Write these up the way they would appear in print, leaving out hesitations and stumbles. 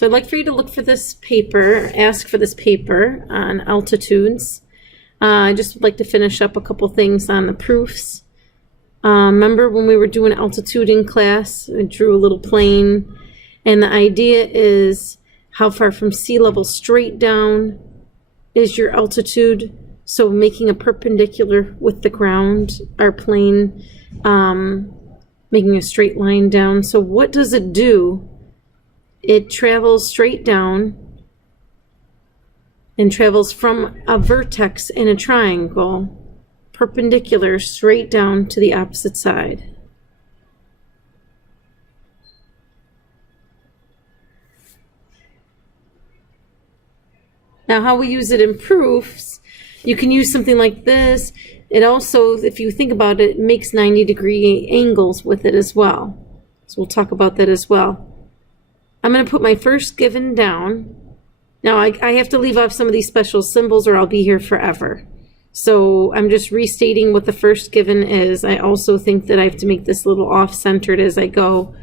So I'd like for you to look for this paper, ask for this paper on altitudes. I just would like to finish up a couple things on the proofs. Remember when we were doing altitude in class, I drew a little plane, and the idea is how far from sea level straight down is your altitude. So making a perpendicular with the ground, our plane, making a straight line down. So what does it do? It travels straight down and travels from a vertex in a triangle, perpendicular straight down to the opposite side. Now, how we use it in proofs, you can use something like this. It also, if you think about it, makes 90-degree angles with it as well. So we'll talk about that as well. I'm going to put my first given down. Now, I have to leave off some of these special symbols or I'll be here forever. So I'm just restating what the first given is. I also think that I have to make this a little off-centered as I go,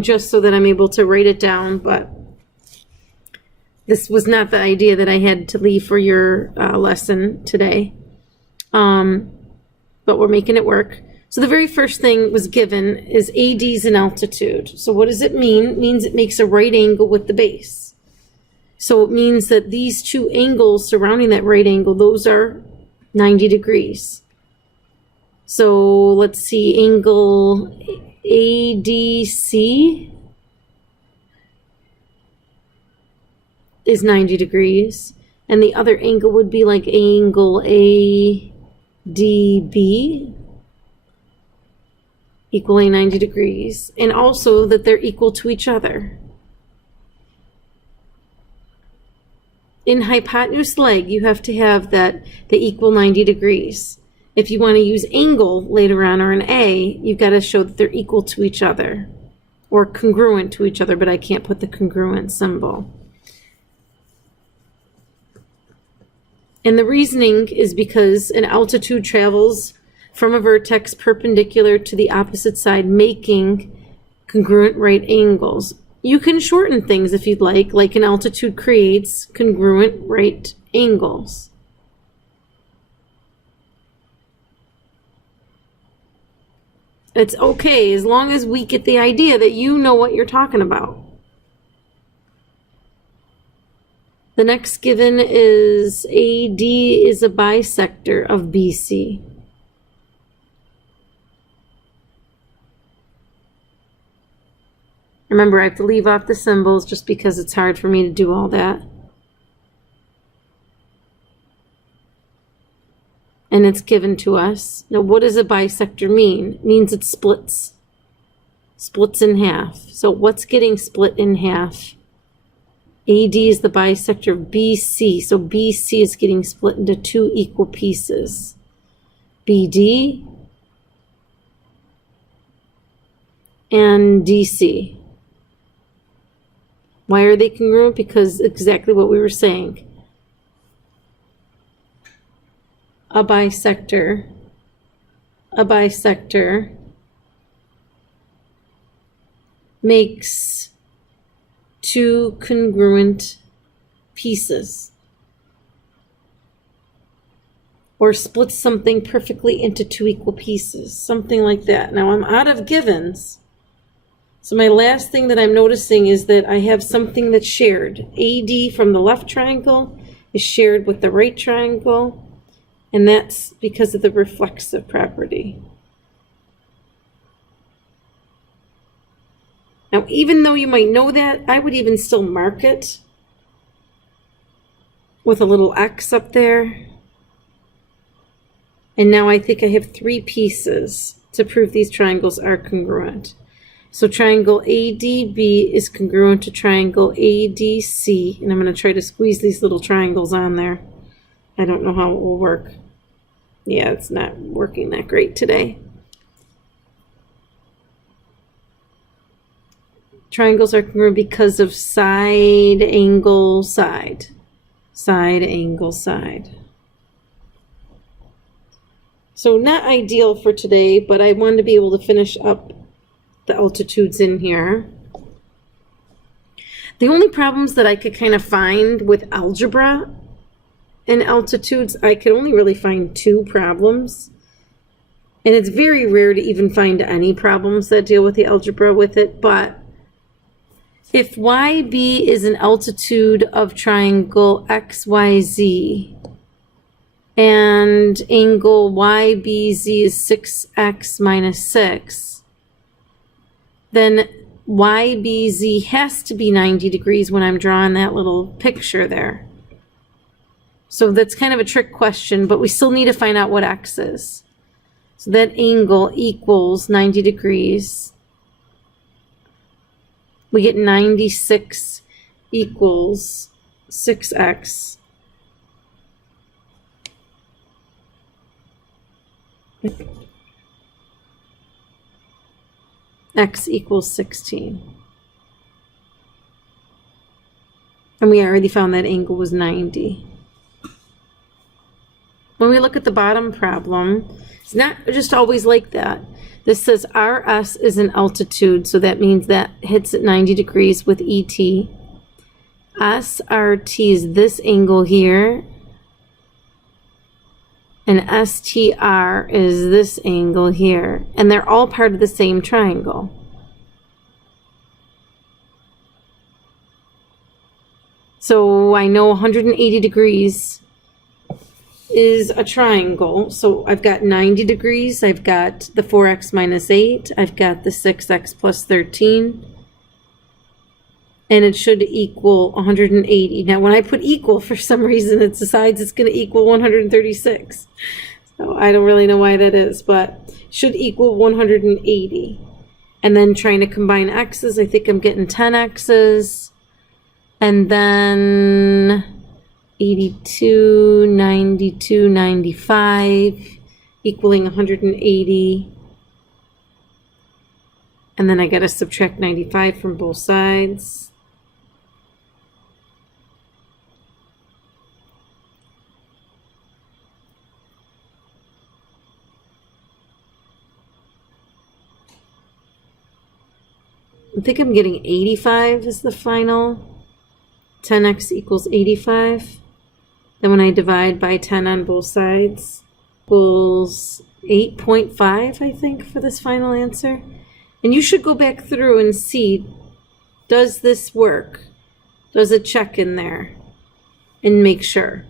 just so that I'm able to write it down. But this was not the idea that I had to leave for your lesson today. But we're making it work. So the very first thing was given is AD's in altitude. So what does it mean? It means it makes a right angle with the base. So it means that these two angles surrounding that right angle, those are 90 degrees. So let's see, angle ADC is 90 degrees. And the other angle would be like angle ADB, equaling 90 degrees. And also that they're equal to each other. In hypotenuse leg, you have to have that they equal 90 degrees. If you want to use angle later on or an A, you've got to show that they're equal to each other or congruent to each other, but I can't put the congruent symbol. And the reasoning is because an altitude travels from a vertex perpendicular to the opposite side, making congruent right angles. You can shorten things if you'd like an altitude creates congruent right angles. It's okay as long as we get the idea that you know what you're talking about. The next given is AD is a bisector of BC. Remember, I have to leave off the symbols just because it's hard for me to do all that. And it's given to us. Now, what does a bisector mean? It means it splits. Splits in half. So what's getting split in half? AD is the bisector of BC. So BC is getting split into two equal pieces. BD and DC. Why are they congruent? Because exactly what we were saying. A bisector makes two congruent pieces, or splits something perfectly into two equal pieces, something like that. Now I'm out of givens. So my last thing that I'm noticing is that I have something that's shared. AD from the left triangle is shared with the right triangle, and that's because of the reflexive property. Now, even though you might know that, I would even still mark it with a little X up there. And now I think I have three pieces to prove these triangles are congruent. So triangle ADB is congruent to triangle ADC, and I'm going to try to squeeze these little triangles on there. I don't know how it will work. Yeah, it's not working that great today. Triangles are congruent because of side, angle, side. Side, angle, side. So not ideal for today, but I wanted to be able to finish up the altitudes in here. The only problems that I could kind of find with algebra and altitudes, I could only really find 2 problems. And it's very rare to even find any problems that deal with the algebra with it. But if YB is an altitude of triangle XYZ and angle YBZ is 6x minus 6, then YBZ has to be 90 degrees when I'm drawing that little picture there. So that's kind of a trick question, but we still need to find out what X is. So that angle equals 90 degrees. We get 96 equals 6x. X equals 16. And we already found that angle was 90. When we look at the bottom problem, it's not just always like that. This says RS is an altitude, so that means that hits at 90 degrees with ET. SRT is this angle here, and STR is this angle here, and they're all part of the same triangle. So I know 180 degrees is a triangle. So I've got 90 degrees, I've got the 4x minus 8, I've got the 6x plus 13, and it should equal 180. Now when I put equal, for some reason it decides it's going to equal 136. So I don't really know why that is, but it should equal 180. And then trying to combine x's, I think I'm getting 10 x's, and then 82, 92, 95, equaling 180. And then I got to subtract 95 from both sides. I think I'm getting 85 as the final. 10x equals 85. Then when I divide by 10 on both sides, equals 8.5, I think, for this final answer. And you should go back through and see, does this work? Does it check in there? And make sure.